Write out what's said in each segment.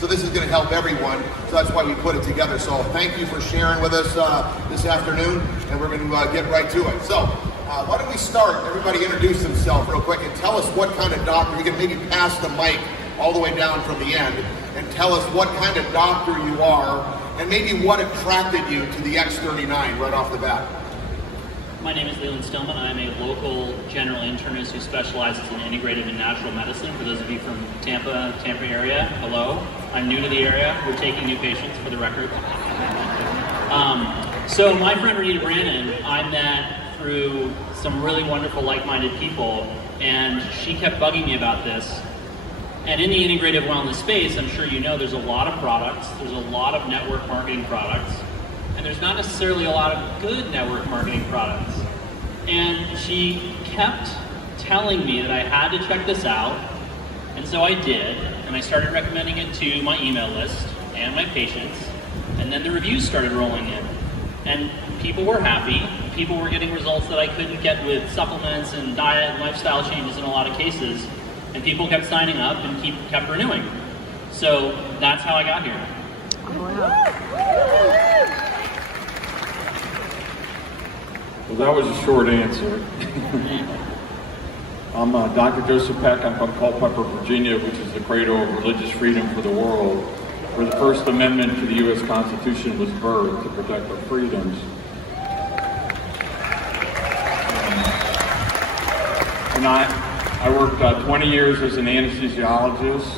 So this is going to help everyone. So that's why we put it together. So thank you for sharing with us this afternoon, and we're going to get right to it. So why don't we start? Everybody introduce themselves real quick and tell us what kind of doctor. You can maybe pass the mic all the way down from the end and tell us what kind of doctor you are and maybe what attracted you to the X39 right off the bat. My name is Leland Stillman. I'm a local general internist who specializes in integrative and natural medicine. For those of you from Tampa area, hello. I'm new to the area. We're taking new patients, for the record. So my friend Renita Brannon, I met through some really wonderful like-minded people, and she kept bugging me about this. And in the integrative wellness space, I'm sure you know there's a lot of products, there's a lot of network marketing products, and there's not necessarily a lot of good network marketing products. And she kept telling me that I had to check this out, and so I did, and I started recommending it to my email list and my patients, and then the reviews started rolling in. And people were happy, people were getting results that I couldn't get with supplements and diet and lifestyle changes in a lot of cases, and people kept signing up and kept renewing. So that's how I got here. Well, that was a short answer. I'm Dr. Joseph Peck. I'm from Culpeper, Virginia, which is the cradle of religious freedom for the world, where the First Amendment to the U.S. Constitution was birthed to protect our freedoms. And I worked 20 years as an anesthesiologist.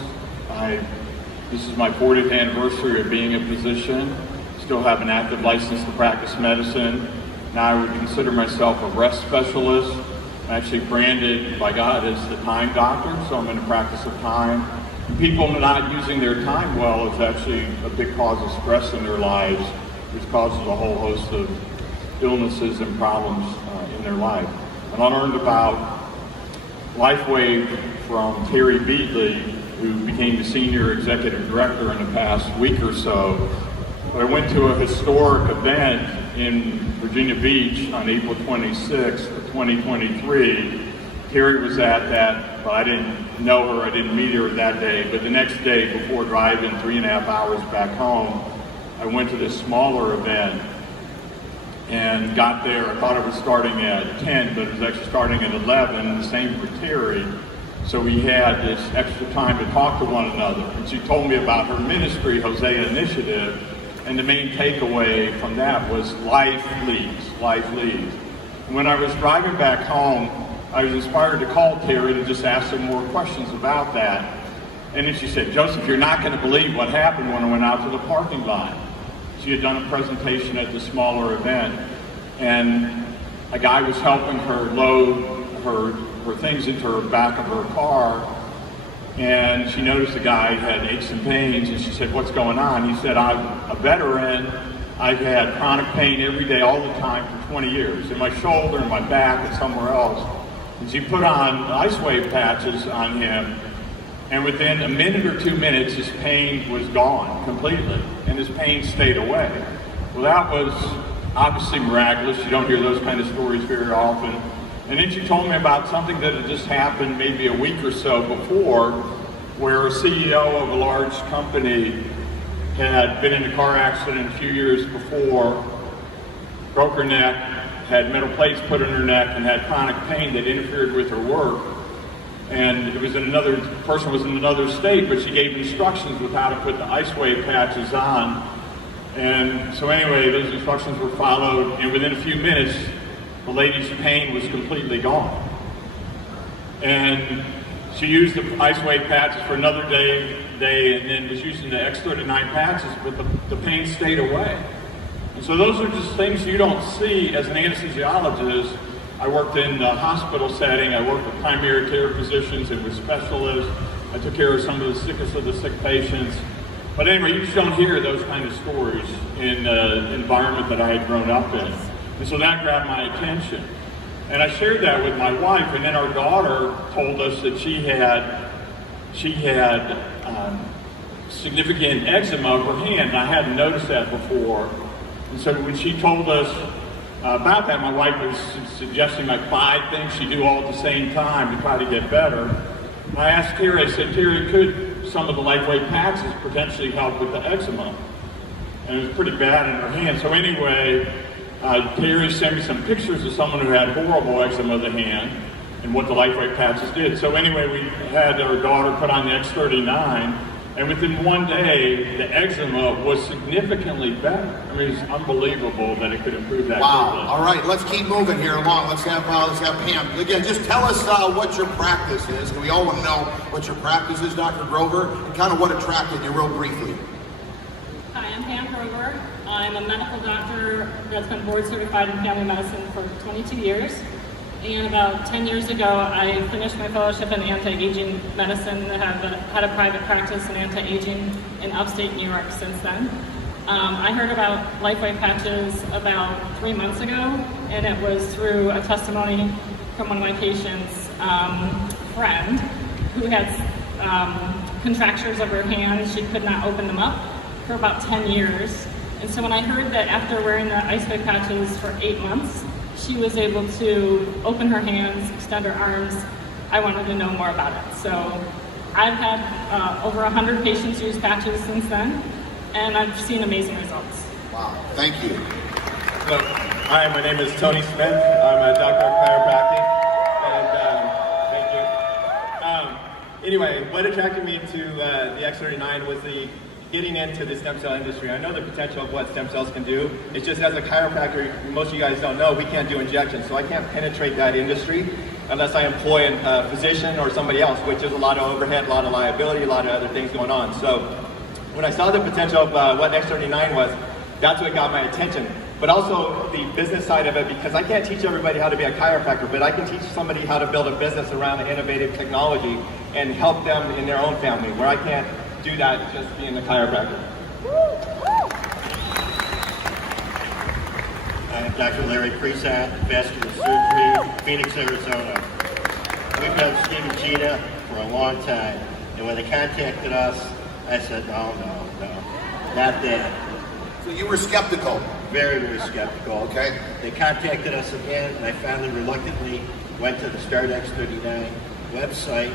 This is my 40th anniversary of being a physician. Still have an active license to practice medicine. Now I would consider myself a rest specialist. I'm actually branded by God as the time doctor, so I'm in the practice of time. People not using their time well is actually a big cause of stress in their lives, which causes a whole host of illnesses and problems in their life. And I learned about LifeWave from Terry Beatley, who became the senior executive director in the past week or so. I went to a historic event in Virginia Beach on April 26th of 2023. Terry was at that, but I didn't know her, I didn't meet her that day, but the next day, before driving 3.5 hours back home, I went to this smaller event and got there. I thought it was starting at 10, but it was actually starting at 11, the same for Terry. So we had this extra time to talk to one another. And she told me about her ministry, Hosea Initiative, and the main takeaway from that was life leads, life leads. And when I was driving back home, I was inspired to call Terry to just ask her more questions about that. And then she said, Joseph, you're not going to believe what happened when I went out to the parking lot. She had done a presentation at the smaller event, and a guy was helping her load her things into her back of her car, and she noticed the guy had aches and pains, and she said, what's going on? He said, I'm a veteran. I've had chronic pain every day, all the time for 20 years, in my shoulder, in my back, and somewhere else. And she put on ice wave patches on him, and within a minute or 2 minutes, his pain was gone completely, and his pain stayed away. Well, that was obviously miraculous. You don't hear those kind of stories very often. And then she told me about something that had just happened maybe a week or so before, where a CEO of a large company had been in a car accident a few years before, broke her neck, had metal plates put in her neck, and had chronic pain that interfered with her work. And it was another person was in another state, but she gave instructions with how to put the ice wave patches on. And so anyway, those instructions were followed, and within a few minutes, the lady's pain was completely gone. And she used the ice wave patches for another day, and then was using the X39 patches, but the pain stayed away. And so those are just things you don't see as an anesthesiologist. I worked in the hospital setting, I worked with primary care physicians and with specialists. I took care of some of the sickest of the sick patients. But anyway, you just don't hear those kind of stories in the environment that I had grown up in. And so that grabbed my attention. And I shared that with my wife, and then our daughter told us that she had significant eczema of her hand, and I hadn't noticed that before. And so when she told us about that, my wife was suggesting like 5 things she'd do all at the same time to try to get better. And I asked Terry, I said, Terry, could some of the lightweight patches potentially help with the eczema. And it was pretty bad in her hand. So anyway, Terry sent me some pictures of someone who had horrible eczema of the hand and what the lightweight patches did. So anyway, we had our daughter put on the X39, and within one day, the eczema was significantly better. I mean, it's unbelievable that it could improve that. Wow. quickly. All right, let's keep moving here along. Let's have Pam. Again, just tell us what your practice is. We all want to know what your practice is, Dr. Grover, and kind of what attracted you real briefly. Hi, I'm Pam Grover. I'm a medical doctor that's been board certified in family medicine for 22 years. And about 10 years ago, I finished my fellowship in anti-aging medicine and have had a private practice in anti-aging in upstate New York since then. I heard about LifeWave patches about 3 months ago, and it was through a testimony from one of my patients' friend who had contractures of her hands. She could not open them up for about 10 years. And so when I heard that after wearing the IceWave patches for 8 months, she was able to open her hands, extend her arms, I wanted to know more about it. So I've had over 100 patients use patches since then, and I've seen amazing results. Wow, thank you. Hello. Hi, my name is Tony Smith. I'm a doctor of chiropractic, and thank you. Anyway, what attracted me to the X39 was the getting into the stem cell industry. I know the potential of what stem cells can do. It's just as a chiropractor, most of you guys don't know, we can't do injections, so I can't penetrate that industry unless I employ a physician or somebody else, which is a lot of overhead, a lot of liability, a lot of other things going on. So when I saw the potential of what X39 was, that's what got my attention. But also the business side of it, because I can't teach everybody how to be a chiropractor, but I can teach somebody how to build a business around an innovative technology and help them in their own family, where I can't do that just being a chiropractor. I'm Dr. Larry Presat, vascular surgery, Phoenix, Arizona. We've known Steve and Gina for a long time, and when they contacted us, I said, no, not that. So you were skeptical. Very, very skeptical. Okay. They contacted us again, and I finally reluctantly went to the Start X39 website,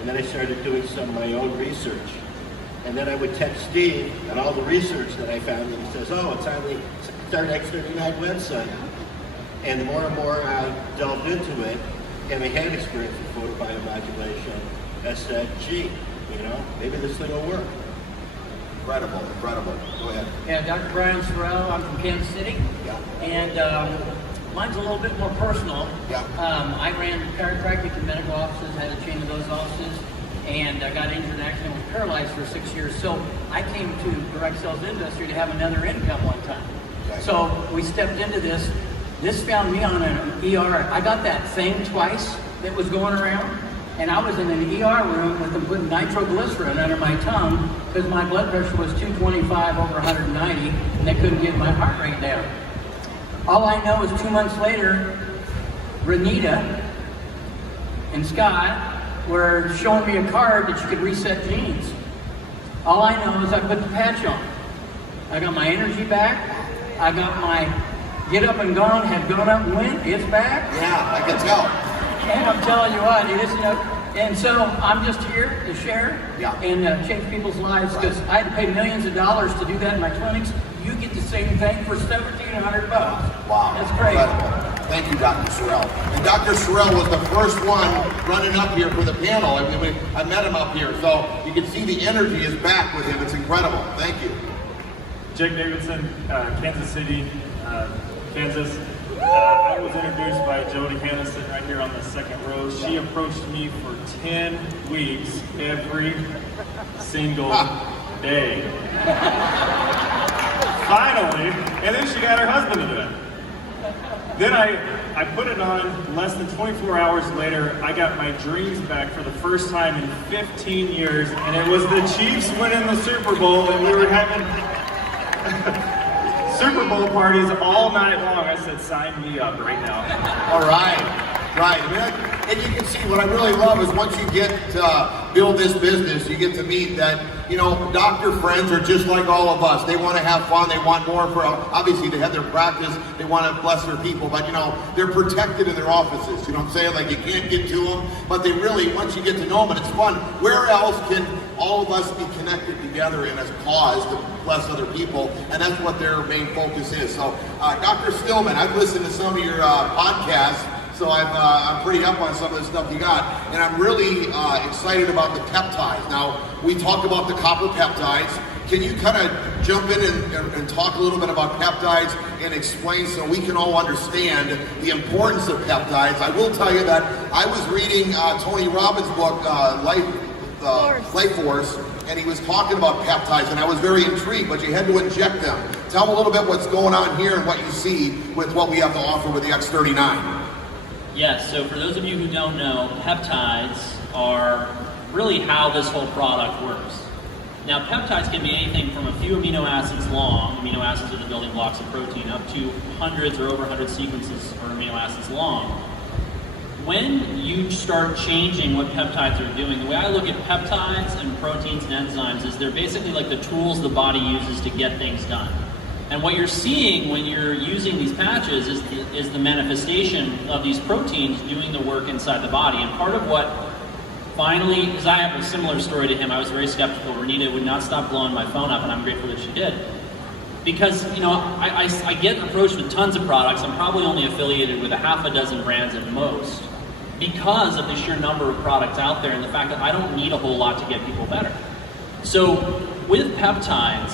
and then I started doing some of my own research. And then I would text Steve and all the research that I found, and he says, oh, it's on the Start X39 website. And the more and more I delved into it, having had experience with photobiomodulation, I said, gee, maybe this thing will work. Incredible. Go ahead. Yeah, Dr. Brian Sorrell, I'm from Kansas City. Yeah. And mine's a little bit more personal. Yeah. I ran chiropractic and medical offices, had a chain of those offices, and I got injured and accidentally paralyzed for 6 years. So I came to the direct sales industry to have another income one time. Okay. So we stepped into this. This found me on an ER. I got that thing twice that was going around, and I was in an ER room with them putting nitroglycerin under my tongue because my blood pressure was 225 over 190, and they couldn't get my heart rate down. All I know is 2 months later, Renita and Scott were showing me a card that you could reset genes. All I know is I put the patch on. I got my energy back. I got my get up and gone, had gone up and went. It's back. Yeah, I can tell. And I'm telling you what, it is, and so I'm just here to share and change people's lives because I had to pay millions of dollars to do that in my clinics. You get the same thing for $1,700. Wow. That's great. Incredible. Thank you, Dr. Sorrell. And Dr. Sorrell was the first one running up here for the panel. I met him up here, so you can see the energy is back with him. It's incredible. Thank you. Jake Davidson, Kansas City, Kansas. I was introduced by Jody Hanna sitting right here on the second row. She approached me for 10 weeks every single day. Finally, and then she got her husband to do it. Then I put it on. Less than 24 hours later, I got my dreams back for the first time in 15 years, and it was the Chiefs winning the Super Bowl, and we were having Super Bowl parties all night long. I said, sign me up right now. All right. And you can see what I really love is once you get to build this business, you get to meet that, doctor friends are just like all of us. They want to have fun. They want more for, obviously they have their practice. They want to bless their people, but they're protected in their offices. You know what I'm saying? Like you can't get to them, but they really, once you get to know them and it's fun, where else can all of us be connected together in a cause to bless other people, and that's what their main focus is. So, Dr. Stillman, I've listened to some of your podcasts, so I'm pretty up on some of the stuff you got, and I'm really excited about the peptides. Now, we talked about the copper peptides. Can you kind of jump in and talk a little bit about peptides and explain so we can all understand the importance of peptides? I will tell you that I was reading Tony Robbins' book, Life Force, and he was talking about peptides, and I was very intrigued, but you had to inject them. Tell them a little bit what's going on here and what you see with what we have to offer with the X39. Yes, so for those of you who don't know, peptides are really how this whole product works. Now, peptides can be anything from a few amino acids long, amino acids are the building blocks of protein, up to hundreds or over 100 sequences or amino acids long. When you start changing what peptides are doing, the way I look at peptides and proteins and enzymes is they're basically like the tools the body uses to get things done. And what you're seeing when you're using these patches is the manifestation of these proteins doing the work inside the body. And part of what finally, because I have a similar story to him, I was very skeptical. Renita would not stop blowing my phone up, and I'm grateful that she did. Because, you know, I get approached with tons of products. I'm probably only affiliated with a half a dozen brands at most, because of the sheer number of products out there and the fact that I don't need a whole lot to get people better. So with peptides,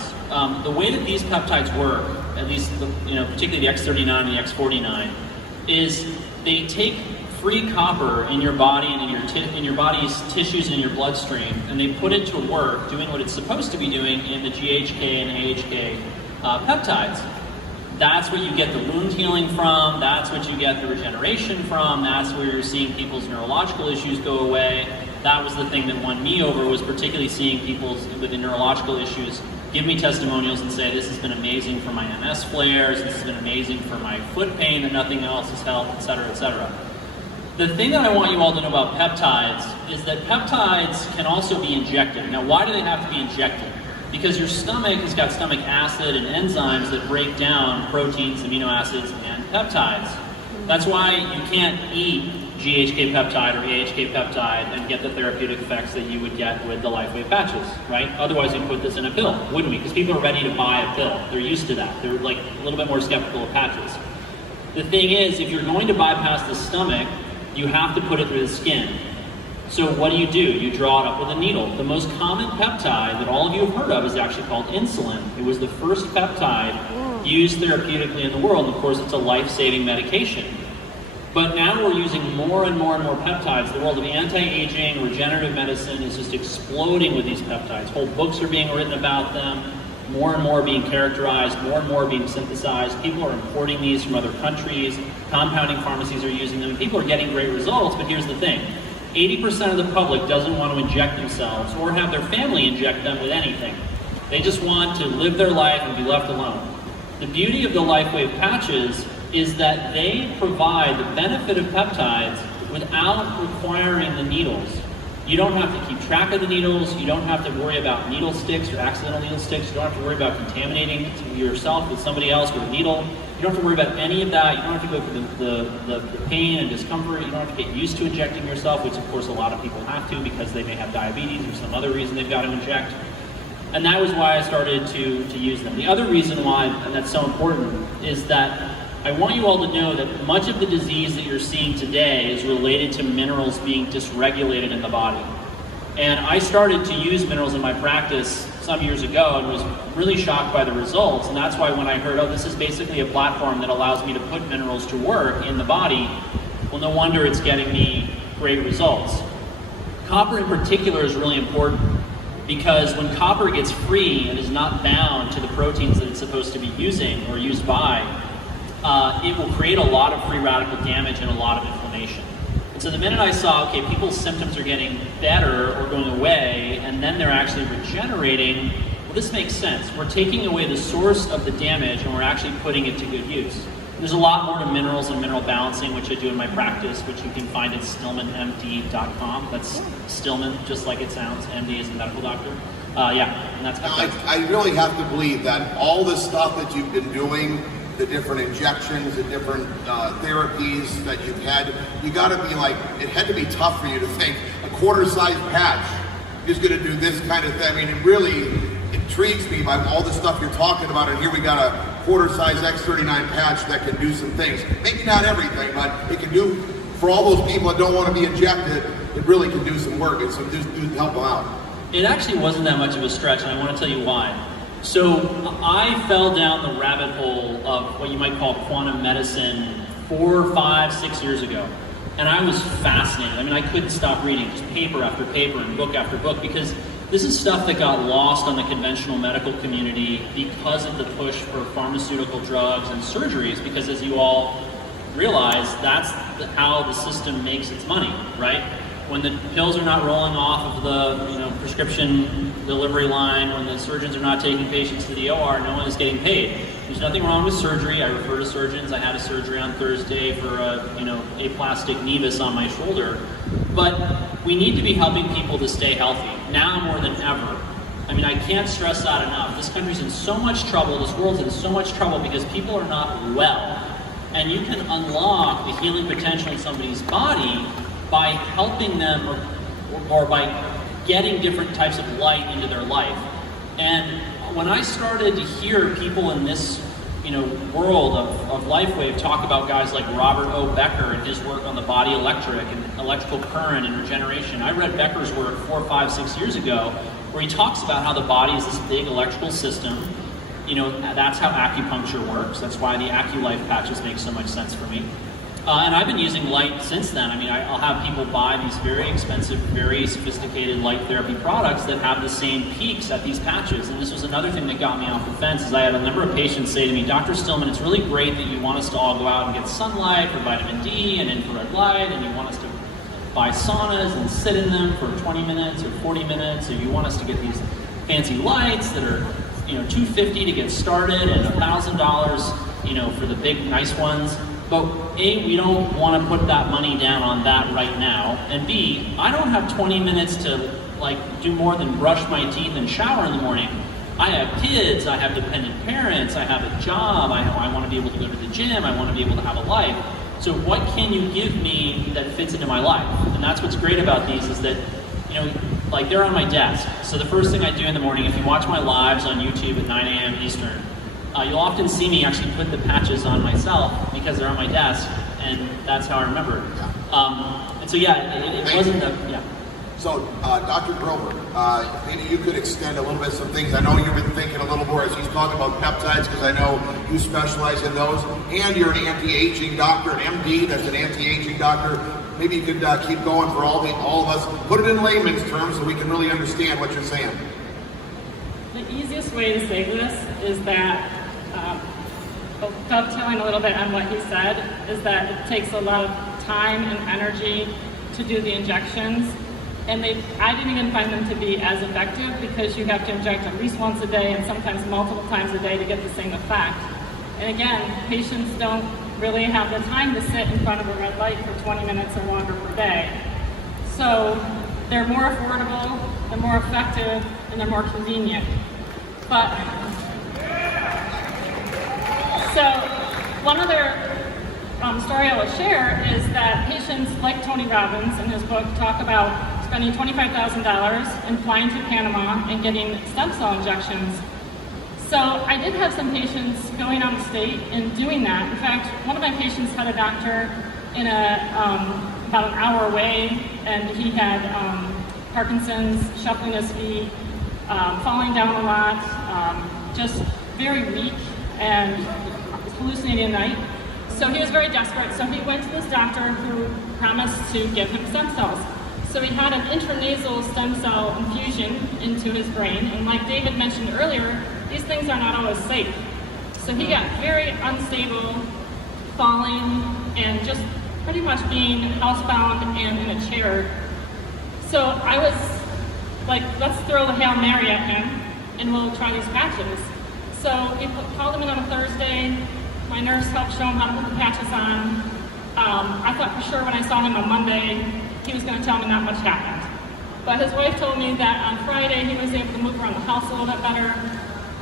the way that these peptides work, at least particularly the X39 and the X49, is they take free copper in your body and in your body's tissues and in your bloodstream, and they put it to work doing what it's supposed to be doing in the GHK and AHK peptides. That's what you get the wound healing from, that's what you get the regeneration from, that's where you're seeing people's neurological issues go away. That was the thing that won me over, was particularly seeing people with the neurological issues give me testimonials and say, this has been amazing for my MS flares, this has been amazing for my foot pain that nothing else has helped, etc., etc. The thing that I want you all to know about peptides is that peptides can also be injected. Now, why do they have to be injected? Because your stomach has got stomach acid and enzymes that break down proteins, amino acids, and peptides. That's why you can't eat GHK peptide or AHK peptide and get the therapeutic effects that you would get with the LifeWave patches, right? Otherwise, we'd put this in a pill, wouldn't we? Because people are ready to buy a pill. They're used to that. They're like a little bit more skeptical of patches. The thing is, if you're going to bypass the stomach, you have to put it through the skin. So what do? You draw it up with a needle. The most common peptide that all of you have heard of is actually called insulin. It was the first peptide used therapeutically in the world. Of course, it's a life-saving medication. But now we're using more and more and more peptides. The world of anti-aging, regenerative medicine is just exploding with these peptides. Whole books are being written about them. More and more being characterized, more and more being synthesized. People are importing these from other countries. Compounding pharmacies are using them. People are getting great results, but here's the thing. 80% of the public doesn't want to inject themselves or have their family inject them with anything. They just want to live their life and be left alone. The beauty of the LifeWave patches is that they provide the benefit of peptides without requiring the needles. You don't have to keep track of the needles. You don't have to worry about needle sticks or accidental needle sticks. You don't have to worry about contaminating yourself with somebody else with a needle. You don't have to worry about any of that. You don't have to go through the pain and discomfort. You don't have to get used to injecting yourself, which of course a lot of people have to because they may have diabetes or some other reason they've got to inject. And that was why I started to use them. The other reason why, and that's so important, is that I want you all to know that much of the disease that you're seeing today is related to minerals being dysregulated in the body. And I started to use minerals in my practice some years ago and was really shocked by the results. And that's why when I heard, oh, this is basically a platform that allows me to put minerals to work in the body, well, no wonder it's getting me great results. Copper in particular is really important because when copper gets free and is not bound to the proteins that it's supposed to be using or used by, it will create a lot of free radical damage and a lot of inflammation. And so the minute I saw, okay, people's symptoms are getting better or going away, and then they're actually regenerating, well, this makes sense. We're taking away the source of the damage and we're actually putting it to good use. There's a lot more to minerals and mineral balancing, which I do in my practice, which you can find at stillmanmd.com. That's Stillman, just like it sounds. MD is a medical doctor. And that's I really have to believe that all the stuff that you've been doing, the different injections, the different therapies that you've had, you got to be like, it had to be tough for you to think a quarter-size patch he's going to do this kind of thing. I mean, it really intrigues me by all the stuff you're talking about, and here we got a quarter-size X39 patch that can do some things. Maybe not everything, but it can do, for all those people that don't want to be injected, it really can do some work and help them out. It actually wasn't that much of a stretch, and I want to tell you why. So I fell down the rabbit hole of what you might call quantum medicine 4, 5, 6 years ago. And I was fascinated. I mean, I couldn't stop reading just paper after paper and book after book, because this is stuff that got lost on the conventional medical community because of the push for pharmaceutical drugs and surgeries, because as you all realize, that's how the system makes its money, right? When the pills are not rolling off of the prescription delivery line, when the surgeons are not taking patients to the OR, no one is getting paid. There's nothing wrong with surgery. I refer to surgeons. I had a surgery on Thursday for aplastic nevus on my shoulder. But we need to be helping people to stay healthy, now more than ever. I mean, I can't stress that enough. This country's in so much trouble, this world's in so much trouble because people are not well. And you can unlock the healing potential in somebody's body by helping them or by getting different types of light into their life. And when I started to hear people in this world of LifeWave talk about guys like Robert O. Becker and his work on the body electric and electrical current and regeneration, I read Becker's work 4, 5, 6 years ago where he talks about how the body is this big electrical system. That's how acupuncture works. That's why the AccuLife patches make so much sense for me. And I've been using light since then. I mean, I'll have people buy these very expensive, very sophisticated light therapy products that have the same peaks at these patches. And this was another thing that got me off the fence, is I had a number of patients say to me, Dr. Stillman, it's really great that you want us to all go out and get sunlight for vitamin D and infrared light, and you want us to buy saunas and sit in them for 20 minutes or 40 minutes, or you want us to get these fancy lights that are $250 to get started and $1,000 for the big nice ones. But A, we don't want to put that money down on that right now, and B, I don't have 20 minutes to do more than brush my teeth and shower in the morning. I have kids, I have dependent parents, I have a job, I want to be able to go to the gym, I want to be able to have a life. So what can you give me that fits into my life? And that's what's great about these, is that they're on my desk. So the first thing I do in the morning, if you watch my lives on YouTube at 9 a.m. Eastern, you'll often see me actually put the patches on myself because they're on my desk, and that's how I remember it. And so it wasn't yeah. So, Dr. Grover, maybe you could extend a little bit some things. I know you've been thinking a little more as he's talking about peptides, because I know you specialize in those, and you're an anti-aging doctor, an MD that's an anti-aging doctor. Maybe you could keep going for all of us. Put it in layman's terms so we can really understand what you're saying. The easiest way to say this is that, dovetailing a little bit on what he said, is that it takes a lot of time and energy to do the injections. And I didn't even find them to be as effective, because you have to inject at least once a day and sometimes multiple times a day to get the same effect. And again, patients don't really have the time to sit in front of a red light for 20 minutes or longer per day. So they're more affordable, they're more effective, and they're more convenient. But, so one other story I will share is that patients like Tony Robbins in his book talk about spending $25,000 and flying to Panama and getting stem cell injections. So I did have some patients going out of state and doing that. In fact, one of my patients had a doctor in about an hour away, and he had Parkinson's, shuffling his feet, falling down a lot, just very weak and hallucinating at night. So he was very desperate. So he went to this doctor who promised to give him stem cells. So he had an intranasal stem cell infusion into his brain. And like David mentioned earlier, these things are not always safe. So he got very unstable, falling, and just pretty much being housebound and in a chair. So I was like, let's throw the Hail Mary at him and we'll try these patches. So we called him in on a Thursday. My nurse helped show him how to put the patches on. I thought for sure when I saw him on Monday, he was going to tell me not much happened. But his wife told me that on Friday he was able to move around the house a little bit better.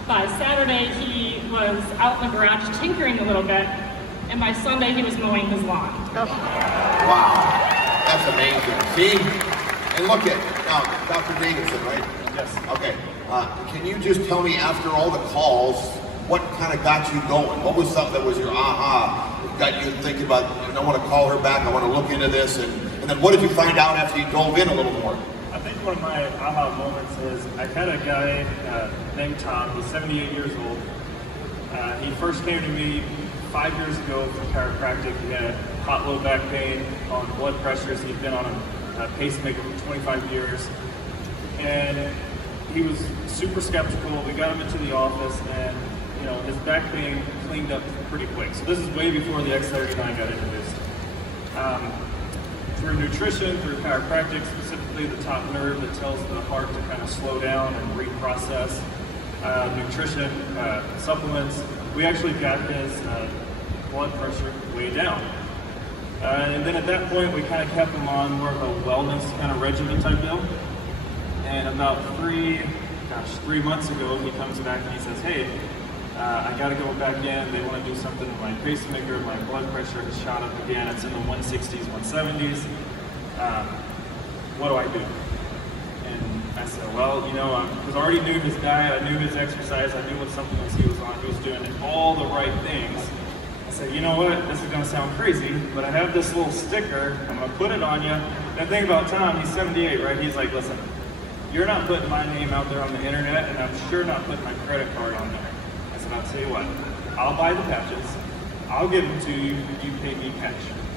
By Saturday he was out in the garage tinkering a little bit, and by Sunday he was mowing his lawn. Wow, that's amazing. See, and look at Now, Dr. Davidson, right? Yes. Okay. Can you just tell me, after all the calls, what kind of got you going? What was something that was your aha, got you thinking about, I want to call her back, I want to look into this, and then what did you find out after you dove in a little more? I think one of my aha moments is I had a guy named Tom. He's 78 years old. He first came to me 5 years ago for chiropractic. He had hot low back pain, on blood pressures. He'd been on a pacemaker for 25 years. And he was super skeptical. We got him into the office, and his back pain cleaned up pretty quick. So this is way before the X39 got introduced. Through nutrition, through chiropractic, specifically the top nerve that tells the heart to kind of slow down and reprocess, nutrition, supplements, we actually got his blood pressure way down. And then at that point, we kind of kept him on more of a wellness kind of regimen type deal. And about 3 months ago, he comes back and he says, hey, I got to go back in. They want to do something with my pacemaker. My blood pressure has shot up again. It's in the 160s, 170s. What do I do? And I said, well, because I already knew this guy. I knew his exercise. I knew what supplements he was on. He was doing all the right things. I said, you know what? This is going to sound crazy, but I have this little sticker. I'm going to put it on you. And the thing about Tom, he's 78, right? He's like, listen, you're not putting my name out there on the internet, and I'm sure not putting my credit card on there. I said, I'll tell you what, I'll buy the patches, I'll give them to you, you pay me cash.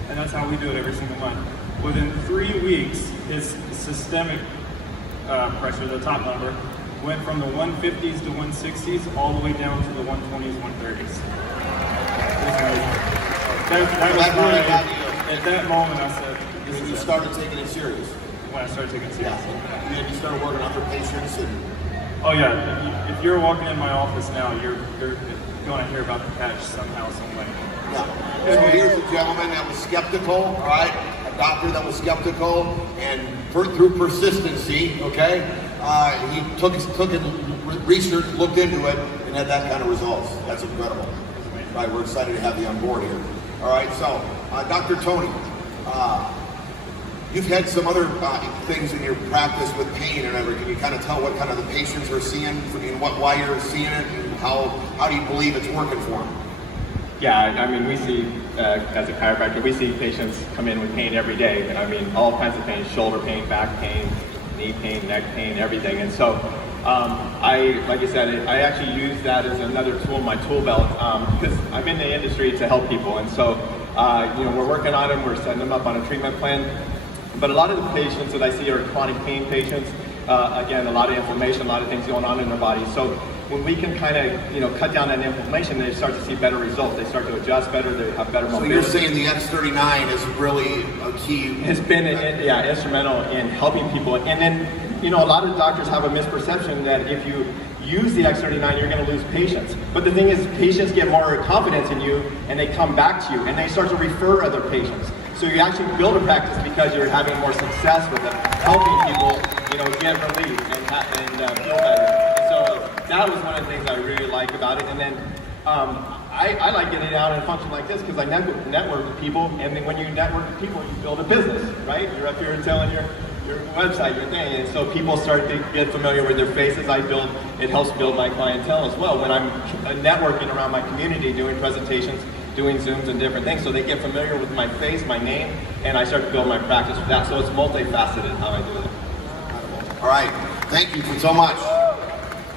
And that's how we do it every single month. Within 3 weeks, his systemic pressure, the top number, went from the 150s to 160s all the way down to the 120s, 130s. At that moment, I said, You started taking it serious. when I started taking it seriously. Yeah. You started working on other patients and... Oh yeah, if you're walking in my office now, you're going to hear about the patch somehow, some way. Yeah. So here's a gentleman that was skeptical, all right? A doctor that was skeptical, and through persistency, okay, he took research, looked into it, and had that kind of results. That's incredible. Right, we're excited to have you on board here. All right, so Dr. Tony, you've had some other things in your practice with pain and everything. Can you kind of tell what kind of the patients are seeing, and why you're seeing it, and how do you believe it's working for them? Yeah, I mean, we see, as a chiropractor, we see patients come in with pain every day. I mean, all kinds of pain, shoulder pain, back pain, knee pain, neck pain, everything. And so, like I said, I actually use that as another tool in my tool belt, because I'm in the industry to help people. And so, we're working on them, we're setting them up on a treatment plan. But a lot of the patients that I see are chronic pain patients. Again, a lot of inflammation, a lot of things going on in their body. So when we can kind of, cut down that inflammation, they start to see better results. They start to adjust better. They have better mobility. So you're saying the X39 is really a key? It's been, instrumental in helping people. And then, a lot of doctors have a misperception that if you use the X39, you're going to lose patients. But the thing is, patients get more confidence in you, and they come back to you, and they start to refer other patients. So you actually build a practice because you're having more success with it, helping people, get relief and feel better. And so that was one of the things I really like about it. And then I like getting it out in a function like this because I network with people, and then when you network with people, you build a business, right? You're up here telling your website, your thing, and so people start to get familiar with their faces. It helps build my clientele as well when I'm networking around my community, doing presentations, doing Zooms and different things, so they get familiar with my face, my name, and I start to build my practice with that. So it's multifaceted how I do it. All right, thank you so much.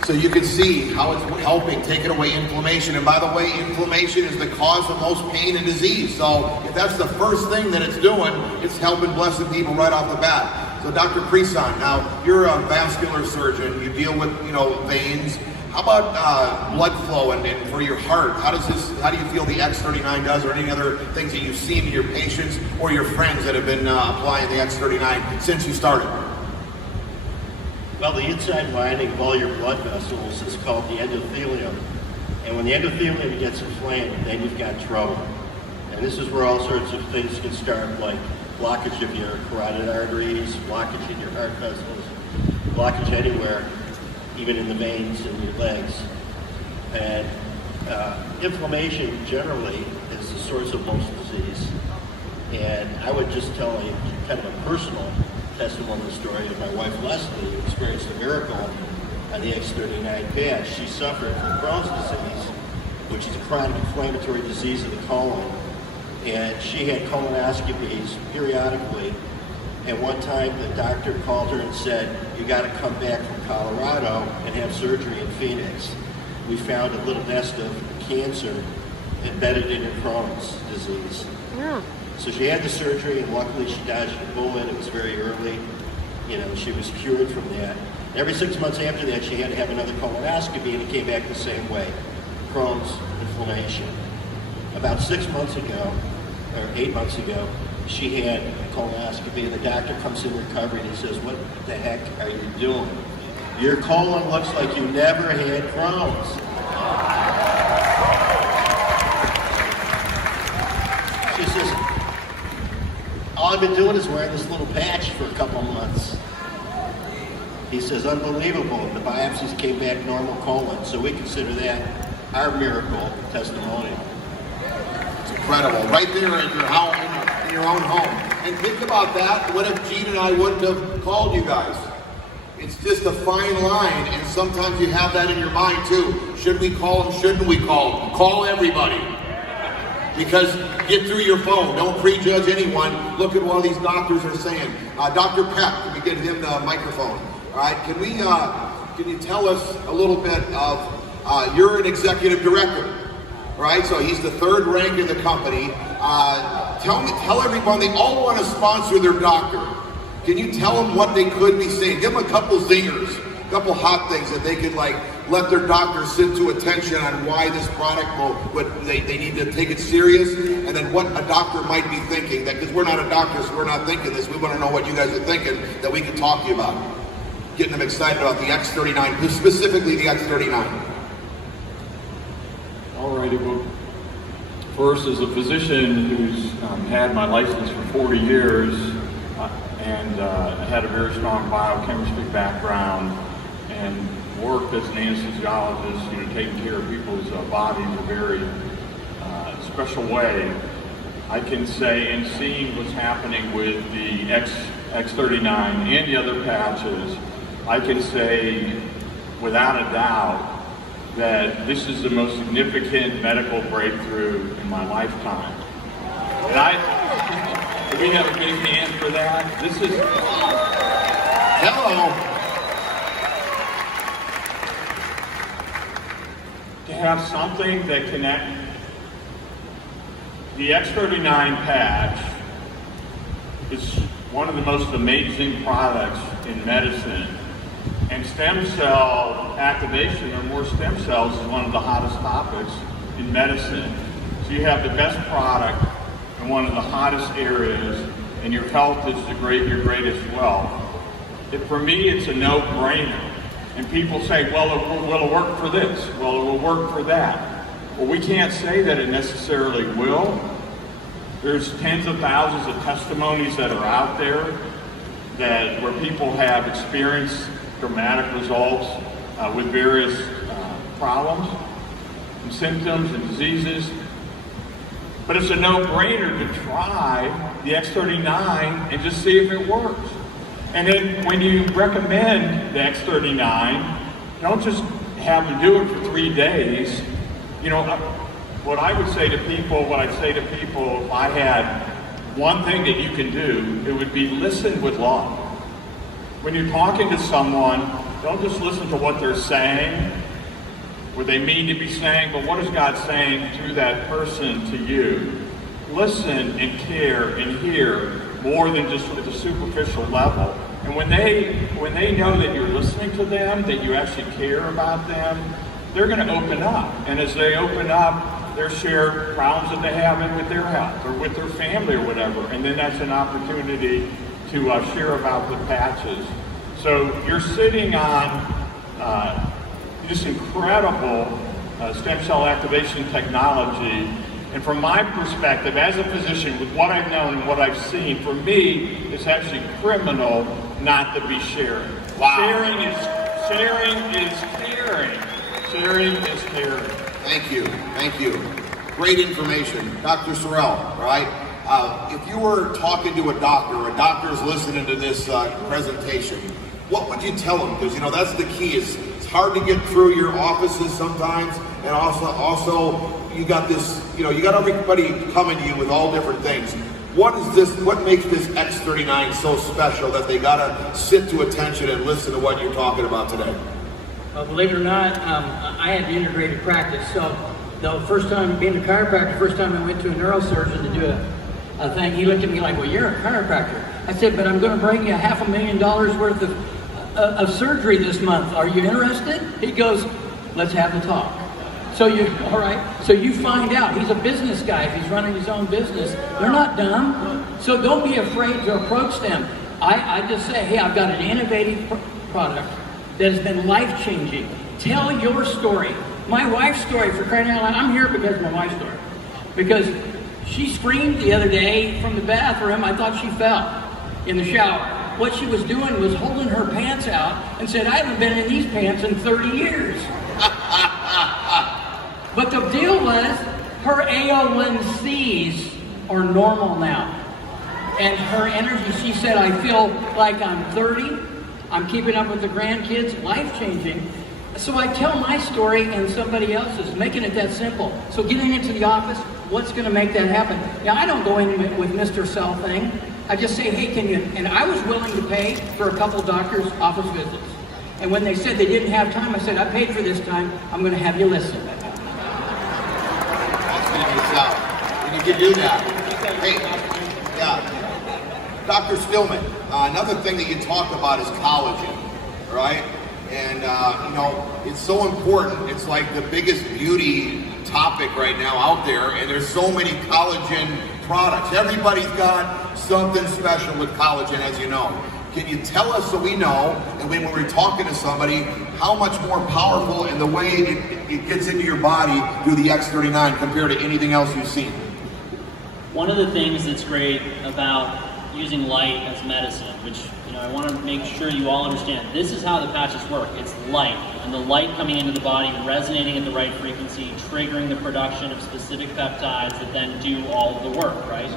So you can see how it's helping taking away inflammation. And by the way, inflammation is the cause of most pain and disease. So if that's the first thing that it's doing, it's helping blessed people right off the bat. So Dr. Preson, now you're a vascular surgeon. You deal with veins. How about blood flow and for your heart? How do you feel the X39 does, or any other things that you've seen in your patients or your friends that have been applying the X39 since you started? Well, the inside lining of all your blood vessels is called the endothelium. And when the endothelium gets inflamed, then you've got trouble. And this is where all sorts of things can start, like blockage of your carotid arteries, blockage in your heart vessels, blockage anywhere, even in the veins in your legs. And inflammation generally is the source of most disease. And I would just tell you kind of a personal testimonial story of my wife Leslie, who experienced a miracle on the X39 patch. She suffered from Crohn's disease, which is a chronic inflammatory disease of the colon, and she had colonoscopies periodically. And one time the doctor called her and said, "You got to come back from Colorado and have surgery in Phoenix. We found a little nest of cancer embedded in her Crohn's disease." Yeah. So she had the surgery, and luckily she dodged a bullet. It was very early. You know, she was cured from that. Every 6 months after that, she had to have another colonoscopy, and it came back the same way, Crohn's inflammation. About 6 months ago, or 8 months ago, she had a colonoscopy, and the doctor comes in recovery and he says, "What the heck are you doing? Your colon looks like you never had Crohn's." She says, "All I've been doing is wearing this little patch for a couple months." He says, "Unbelievable." The biopsies came back normal colon, so we consider that our miracle testimonial. It's incredible. Right there in your home, in your own home. And think about that. What if Gene and I wouldn't have called you guys? It's just a fine line, and sometimes you have that in your mind too. Should we call them? Shouldn't we call them? Call everybody. Because get through your phone. Don't prejudge anyone. Look at what these doctors are saying. Dr. Peck, can we get him the microphone? All right. Can you tell us a little bit of? You're an executive director, right? So he's the third rank in the company. Tell everyone, they all want to sponsor their doctor. Can you tell them what they could be saying? Give them a couple zingers, a couple hot things that they could let their doctor sit to attention on why this product they need to take it serious, and then what a doctor might be thinking. That because we're not a doctor, so we're not thinking this. We want to know what you guys are thinking that we can talk to you about. Getting them excited about the X39, specifically the X39. Alrighty, well, first, as a physician who's had my license for 40 years and had a very strong biochemistry background and worked as an anesthesiologist, taking care of people's bodies in a very special way, I can say, and seeing what's happening with the X39 and the other patches, I can say without a doubt that this is the most significant medical breakthrough in my lifetime. And we have a big hand for that. This is... Hello. To have something that connects the X39 patch is one of the most amazing products in medicine. And stem cell activation, or more stem cells, is one of the hottest topics in medicine. So you have the best product in one of the hottest areas, and your health is your greatest wealth. For me, it's a no-brainer. And people say, well, will it work for this? Well, it will work for that. Well, we can't say that it necessarily will. There's tens of thousands of testimonies that are out there where people have experienced dramatic results with various problems and symptoms and diseases. But it's a no-brainer to try the X39 and just see if it works. And then when you recommend the X39, don't just have them do it for 3 days. What I would say to people, if I had one thing that you can do, it would be listen with love. When you're talking to someone, don't just listen to what they're saying, what they mean to be saying, but what is God saying through that person to you? Listen and care and hear more than just at the superficial level. And when they know that you're listening to them, that you actually care about them, they're going to open up. And as they open up, they'll share problems that they have with their health or with their family or whatever. And then that's an opportunity to share about the patches. So you're sitting on this incredible stem cell activation technology. And from my perspective, as a physician, with what I've known and what I've seen, for me, it's actually criminal not to be sharing. Wow. Sharing is caring. Sharing is caring. Thank you. Great information. Dr. Sorrell, right? If you were talking to a doctor, or a doctor's listening to this presentation, what would you tell them? Because, you know, that's the key. It's hard to get through your offices sometimes, and also you got this, you know, you got everybody coming to you with all different things. What makes this X39 so special that they gotta sit to attention and listen to what you're talking about today? Believe it or not, I had integrated practice. So the first time, being a chiropractor, first time I went to a neurosurgeon to do a thing, he looked at me like, well, you're a chiropractor. I said, but I'm gonna bring you $500,000 worth of surgery this month. Are you interested? He goes, let's have the talk. So all right, so you find out. He's a business guy. If he's running his own business, they're not dumb. So don't be afraid to approach them. I just say, hey, I've got an innovative product that has been life-changing. Tell your story. My wife's story, for crying out loud. I'm here because of my wife's story. Because she screamed the other day from the bathroom. I thought she fell in the shower. What she was doing was holding her pants out and said, I haven't been in these pants in 30 years. But the deal was, her AO1Cs are normal now. And her energy, she said, I feel like I'm 30, I'm keeping up with the grandkids, life-changing. So I tell my story and somebody else's, making it that simple. So getting into the office, what's gonna make that happen? Now, I don't go in with Mr. Sell thing. I just say, hey, can you, and I was willing to pay for a couple doctors' office visits. And when they said they didn't have time, I said, I paid for this time, I'm gonna have you listen. And you can do that. Hey, yeah. Dr. Stillman, another thing that you talk about is collagen, right? And, you know, it's so important. It's like the biggest beauty topic right now out there, and there's so many collagen products. Everybody's got something special with collagen, as you know. Can you tell us so we know, and when we're talking to somebody, how much more powerful and the way it gets into your body through the X39 compared to anything else you've seen? One of the things that's great about using light as medicine, which, you know, I want to make sure you all understand, this is how the patches work. It's light, and the light coming into the body, resonating at the right frequency, triggering the production of specific peptides that then do all of the work, right?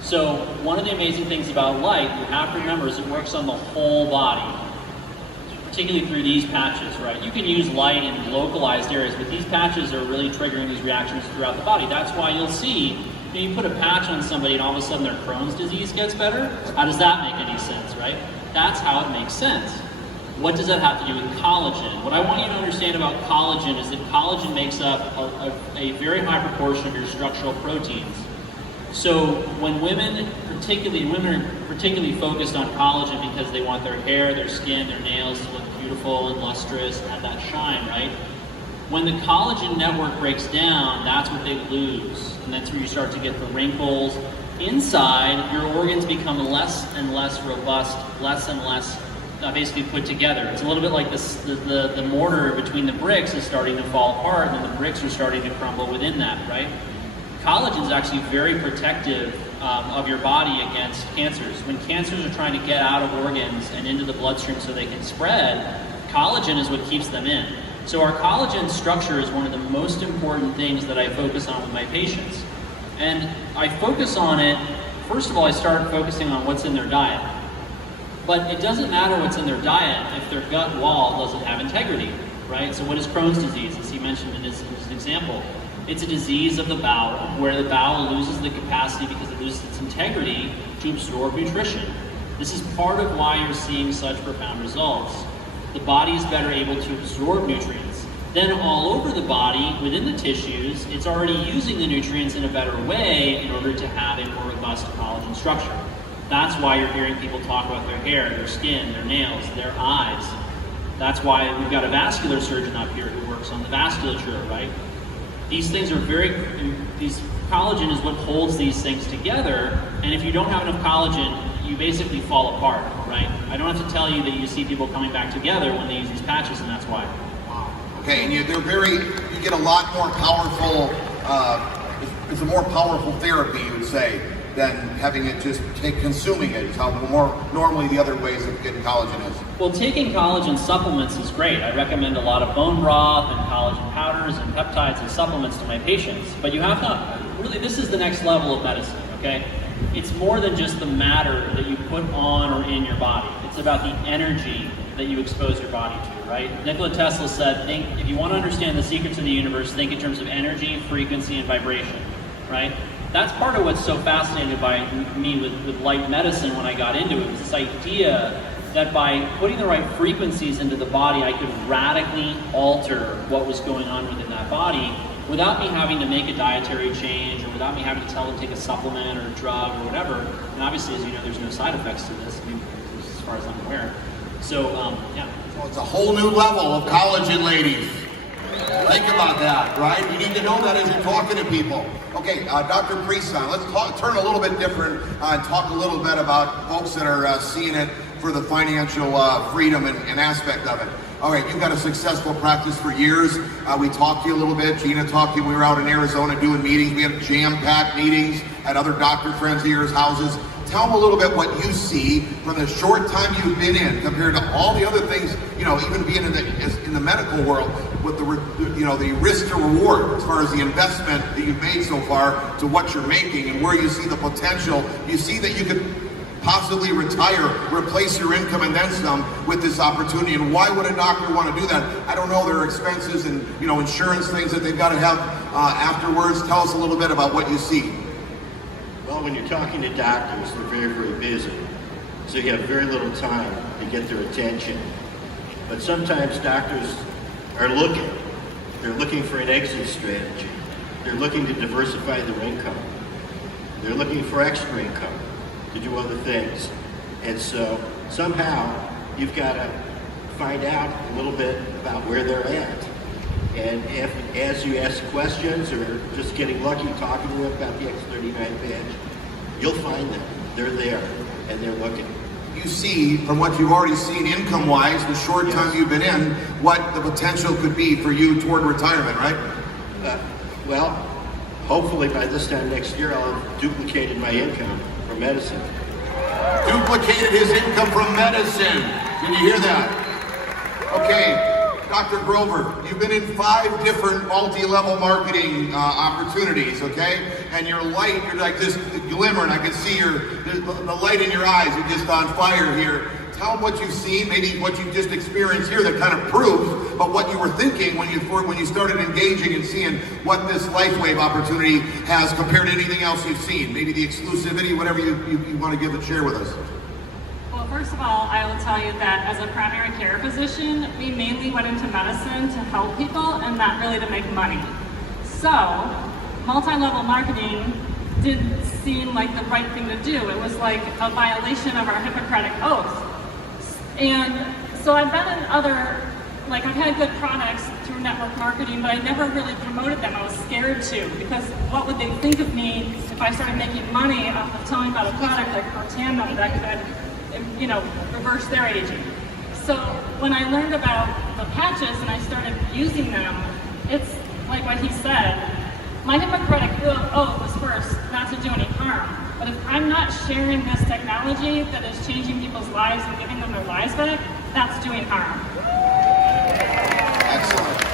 So one of the amazing things about light, you have to remember, is it works on the whole body, particularly through these patches, right? You can use light in localized areas, but these patches are really triggering these reactions throughout the body. That's why you'll see, you put a patch on somebody and all of a sudden their Crohn's disease gets better. How does that make any sense, right? That's how it makes sense. What does that have to do with collagen? What I want you to understand about collagen is that collagen makes up a very high proportion of your structural proteins. So when women are particularly focused on collagen because they want their hair, their skin, their nails to look beautiful and lustrous and have that shine, right? When the collagen network breaks down, that's what they lose. And that's where you start to get the wrinkles. Inside, your organs become less and less robust, less and less basically put together. It's a little bit like the mortar between the bricks is starting to fall apart, and the bricks are starting to crumble within that, right? Collagen is actually very protective of your body against cancers. When cancers are trying to get out of organs and into the bloodstream so they can spread, collagen is what keeps them in. So our collagen structure is one of the most important things that I focus on with my patients. And I focus on it, first of all, I start focusing on what's in their diet. But it doesn't matter what's in their diet if their gut wall doesn't have integrity, right? So what is Crohn's disease, as he mentioned in his example? It's a disease of the bowel, where the bowel loses the capacity because it loses its integrity to absorb nutrition. This is part of why you're seeing such profound results. The body is better able to absorb nutrients. Then all over the body, within the tissues, it's already using the nutrients in a better way in order to have a more robust collagen structure. That's why you're hearing people talk about their hair, their skin, their nails, their eyes. That's why we've got a vascular surgeon up here who works on the vasculature, right? These things are collagen is what holds these things together, and if you don't have enough collagen, you basically fall apart, right? I don't have to tell you that you see people coming back together when they use these patches, and that's why. Wow. Okay, and you get a lot more powerful, it's a more powerful therapy, you would say, than having it just consuming it. It's how more normally the other ways of getting collagen is. Well, taking collagen supplements is great. I recommend a lot of bone broth and collagen powders and peptides and supplements to my patients. But you have to, really, this is the next level of medicine, okay? It's more than just the matter that you put on or in your body. It's about the energy that you expose your body to, right? Nikola Tesla said, if you want to understand the secrets of the universe, think in terms of energy, frequency, and vibration, right? That's part of what's so fascinated by me with light medicine when I got into it, was this idea that by putting the right frequencies into the body, I could radically alter what was going on within that body without me having to make a dietary change, or without me having to tell them to take a supplement or a drug or whatever. And obviously, as you know, there's no side effects to this, I mean, as far as I'm aware. So, yeah. So it's a whole new level of collagen, ladies. Think about that, right? You need to know that as you're talking to people. Okay, Dr. Priestson, let's turn a little bit different and talk a little bit about folks that are seeing it for the financial freedom and aspect of it. All right, you've got a successful practice for years. We talked to you a little bit. Gina talked to you. We were out in Arizona doing meetings. We had jam-packed meetings at other doctor friends of yours' houses. Tell them a little bit what you see from the short time you've been in compared to all the other things, you know, even being in the medical world with the risk to reward as far as the investment that you've made so far to what you're making and where you see the potential. You see that you could possibly retire, replace your income and then some with this opportunity. And why would a doctor want to do that? I don't know. There are expenses and, you know, insurance things that they've got to have afterwards. Tell us a little bit about what you see. Well, when you're talking to doctors, they're very, very busy. So you have very little time to get their attention. But sometimes doctors are looking. They're looking for an exit strategy. They're looking to diversify their income. They're looking for extra income to do other things. And so somehow you've got to find out a little bit about where they're at. And as you ask questions or just getting lucky talking to them about the X39 badge, you'll find them. They're there and they're looking. You see, from what you've already seen income-wise, the short time you've been in, what the potential could be for you toward retirement, right? Well, hopefully by this time next year I'll have duplicated my income from medicine. Duplicated his income from medicine. Did you hear that? Okay. Dr. Grover, you've been in 5 different multi-level marketing opportunities, okay? And you're like just glimmering. I can see the light in your eyes. You're just on fire here. Tell them what you've seen, maybe what you just experienced here that kind of proves, but what you were thinking when you started engaging and seeing what this LifeWave opportunity has compared to anything else you've seen. Maybe the exclusivity, whatever you want to give and share with us. Well, first of all, I will tell you that as a primary care physician, we mainly went into medicine to help people and not really to make money. So, multi-level marketing didn't seem like the right thing to do. It was like a violation of our Hippocratic oath. And so I've been in I've had good products through network marketing, but I never really promoted them. I was scared to, because what would they think of me if I started making money off of telling about a product like Protandim that could, you know, reverse their aging. So when I learned about the patches and I started using them, it's like what he said. My Hippocratic oath was first not to do any harm. But if I'm not sharing this technology that is changing people's lives and giving them their lives back, that's doing harm. Excellent.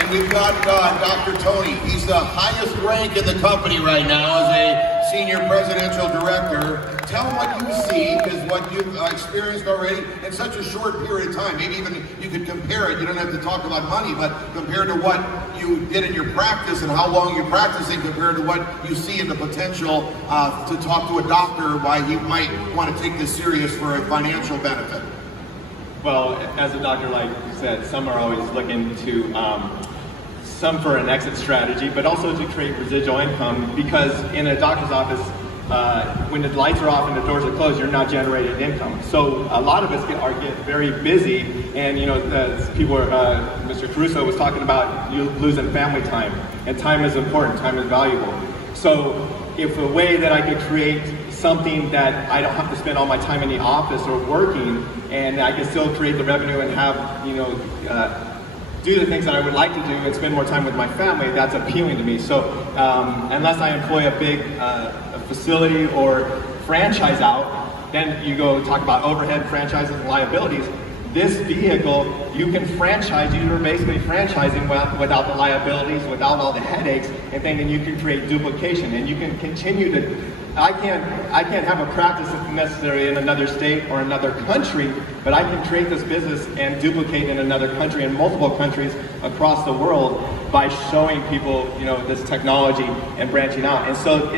And we've got Dr. Tony. He's the highest rank in the company right now as a senior presidential director. Tell him what you see, because what you've experienced already in such a short period of time. Maybe even you could compare it. You don't have to talk about money, but compared to what you did in your practice and how long you're practicing compared to what you see in the potential to talk to a doctor why he might want to take this serious for a financial benefit. Well, as a doctor, like you said, some are always looking to, some for an exit strategy, but also to create residual income, because in a doctor's office, when the lights are off and the doors are closed, you're not generating income. So a lot of us get very busy, and you know, people are, Mr. Caruso was talking about you losing family time, and time is important, time is valuable. So if a way that I could create something that I don't have to spend all my time in the office or working, and I can still create the revenue and have, you know, do the things that I would like to do and spend more time with my family, that's appealing to me. So unless I employ a big facility or franchise out, then you go talk about overhead, franchises, and liabilities. This vehicle, you can franchise, you're basically franchising without the liabilities, without all the headaches and things, and you can create duplication, and you can continue to, I can't have a practice if necessary in another state or another country, but I can create this business and duplicate in another country, in multiple countries across the world, by showing people, this technology and branching out. And so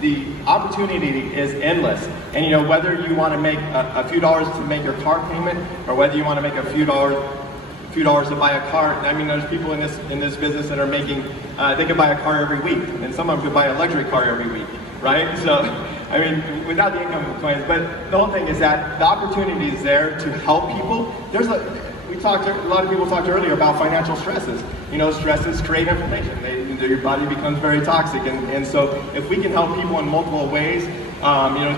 the opportunity is endless. And whether you want to make a few dollars to make your car payment, or whether you want to make a few dollars to buy a car. I mean, there's people in this business that are making, they could buy a car every week, and some of them could buy a luxury car every week, right? So, I mean, without the income components. But the whole thing is that the opportunity is there to help people. A lot of people talked earlier about financial stresses. Stresses create inflammation. Your body becomes very toxic, and so if we can help people in multiple ways,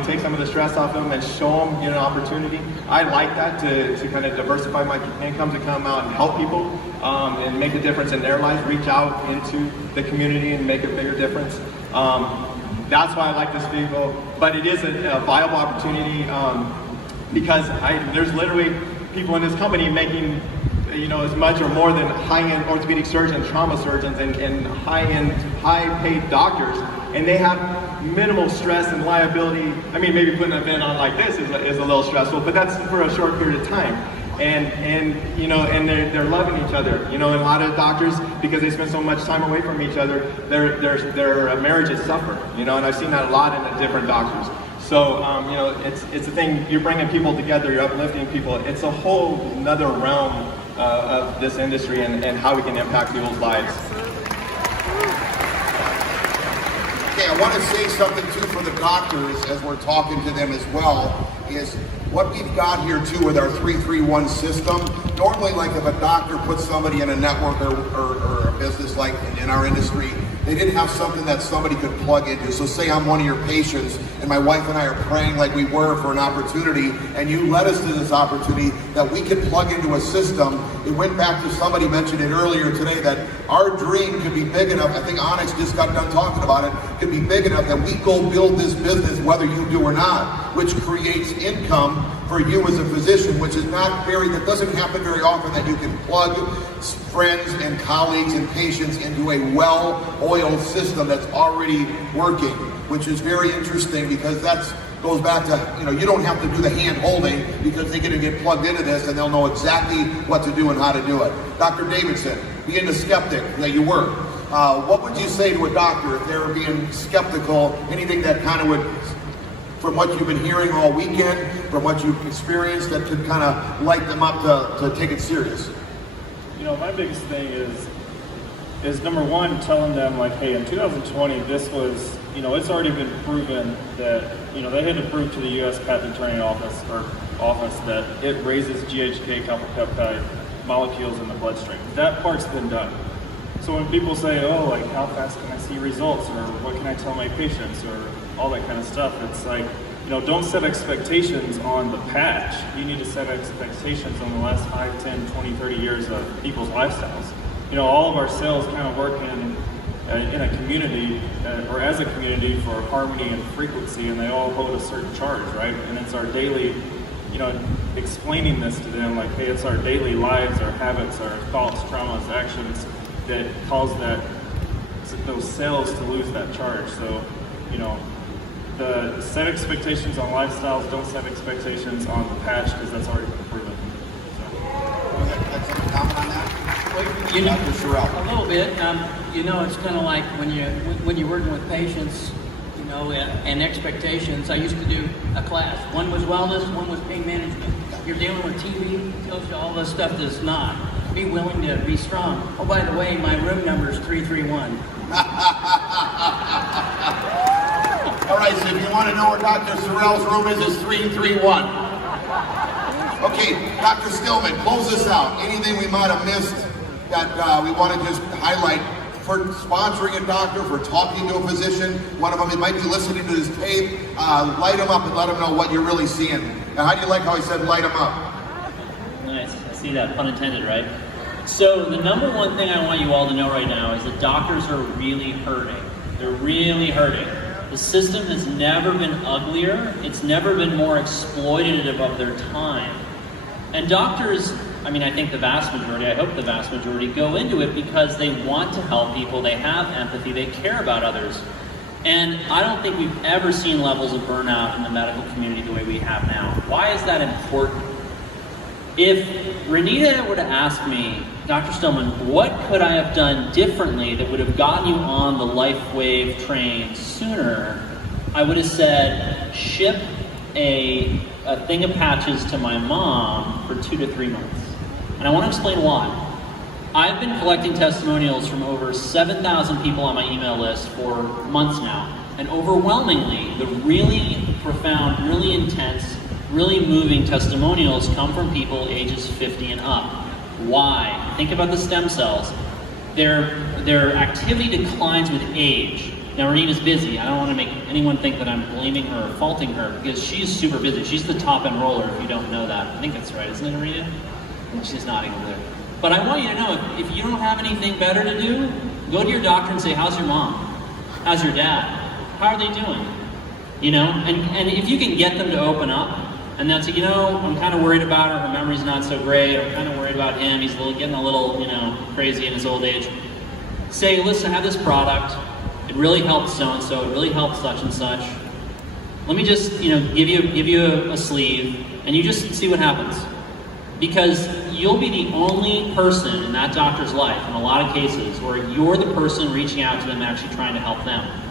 take some of the stress off them and show them an opportunity. I like that to kind of diversify my income, to come out and help people and make a difference in their life, reach out into the community and make a bigger difference. That's why I like this vehicle, but it is a viable opportunity because there's literally people in this company making as much or more than high-end orthopedic surgeons, trauma surgeons, and high-end, high-paid doctors, and they have minimal stress and liability. I mean, maybe putting an event on like this is a little stressful, but that's for a short period of time. And they're loving each other. And a lot of doctors, because they spend so much time away from each other, their marriages suffer. And I've seen that a lot in the different doctors. So, it's a thing, you're bringing people together, you're uplifting people. It's a whole another realm of this industry and how we can impact people's lives. Okay, I want to say something too for the doctors as we're talking to them as well, is what we've got here too with our 331 system. Normally, like if a doctor puts somebody in a network or a business like in our industry, they didn't have something that somebody could plug into. So say I'm one of your patients and my wife and I are praying like we were for an opportunity, and you led us to this opportunity that we could plug into a system. It went back to somebody mentioned it earlier today that our dream could be big enough. I think Onyx just got done talking about it. Could be big enough that we go build this business whether you do or not, which creates income for you as a physician, which is that doesn't happen very often, that you can plug friends and colleagues and patients into a well-oiled system that's already working, which is very interesting because goes back to, you don't have to do the hand holding because they're going to get plugged into this and they'll know exactly what to do and how to do it. Dr. Davidson, being the skeptic that you were, what would you say to a doctor if they were being skeptical, anything that kind of would, from what you've been hearing all weekend, from what you've experienced, that could kind of light them up to take it serious? My biggest thing is number one, telling them like, hey, in 2020, this was, it's already been proven that, they had to prove to the U.S. Patent Attorney Office that it raises GHK kappa peptide molecules in the bloodstream. That part's been done. So when people say, oh, like how fast can I see results, or what can I tell my patients, or all that kind of stuff, it's like, don't set expectations on the patch. You need to set expectations on the last 5, 10, 20, 30 years of people's lifestyles. All of our cells kind of work in a community, or as a community, for harmony and frequency, and they all hold a certain charge, right? And it's our daily, explaining this to them, like, hey, it's our daily lives, our habits, our thoughts, traumas, actions that cause those cells to lose that charge. So, the set expectations on lifestyles, don't set expectations on the patch, because that's already been proven. That's some comment on that? A little bit. It's kind of like when you're working with patients, and expectations. I used to do a class. One was wellness, one was pain management. You're dealing with TV, goes to all this stuff that's not. Be willing to be strong. Oh, by the way, my room number is 331. All right, so if you want to know where Dr. Sorrell's room is, it's 331. Okay, Dr. Stillman, close this out. Anything we might have missed that we want to just highlight for sponsoring a doctor, for talking to a physician? One of them, it might be listening to this tape. Light them up and let them know what you're really seeing. Now, how do you like how I said light them up? Nice. I see that, pun intended, right? So the number one thing I want you all to know right now is that doctors are really hurting. They're really hurting. The system has never been uglier. It's never been more exploitative of their time. And doctors, I mean, I think the vast majority, I hope the vast majority, go into it because they want to help people, they have empathy, they care about others. And I don't think we've ever seen levels of burnout in the medical community the way we have now. Why is that important? If Renita were to ask me, Dr. Stillman, what could I have done differently that would have gotten you on the LifeWave train sooner, I would have said, ship a thing of patches to my mom for 2 to 3 months. And I want to explain why. I've been collecting testimonials from over 7,000 people on my email list for months now. And overwhelmingly, the really profound, really intense, really moving testimonials come from people ages 50 and up. Why? Think about the stem cells. Their activity declines with age. Now, Renita's busy. I don't want to make anyone think that I'm blaming her or faulting her because she's super busy. She's the top enroller, if you don't know that. I think that's right, isn't it, Renita? She's nodding over there. But I want you to know, if you don't have anything better to do, go to your doctor and say, how's your mom? How's your dad? How are they doing? You know, and if you can get them to open up, and then say, you know, I'm kind of worried about her, her memory's not so great, I'm kind of worried about him, he's getting a little, you know, crazy in his old age. Say, listen, I have this product, it really helps so-and-so, it really helps such and such. Let me just, you know, give you a sleeve, and you just see what happens. Because you'll be the only person in that doctor's life, in a lot of cases, where you're the person reaching out to them, actually trying to help them.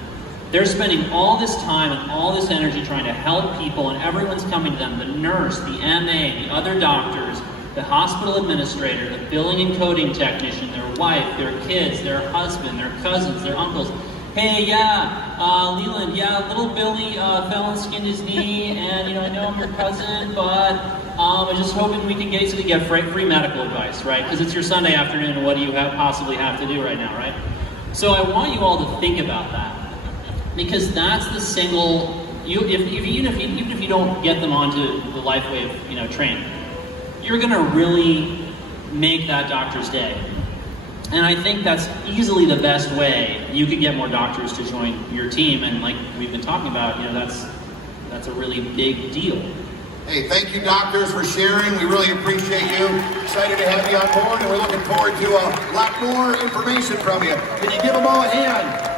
They're spending all this time and all this energy trying to help people, and everyone's coming to them, the nurse, the MA, the other doctors, the hospital administrator, the billing and coding technician, their wife, their kids, their husband, their cousins, their uncles. Hey, Leland, little Billy fell and skinned his knee, and, you know, I know I'm your cousin, but I'm just hoping we can get you to get free medical advice, right? Because it's your Sunday afternoon, and what do you possibly have to do right now, right? So I want you all to think about that. Because that's the single, even if you don't get them onto the LifeWave, you know, train, you're gonna really make that doctor's day. And I think that's easily the best way you could get more doctors to join your team. And like we've been talking about, you know, that's a really big deal. Hey, thank you, doctors, for sharing. We really appreciate you. Excited to have you on board, and we're looking forward to a lot more information from you. Can you give them all a hand?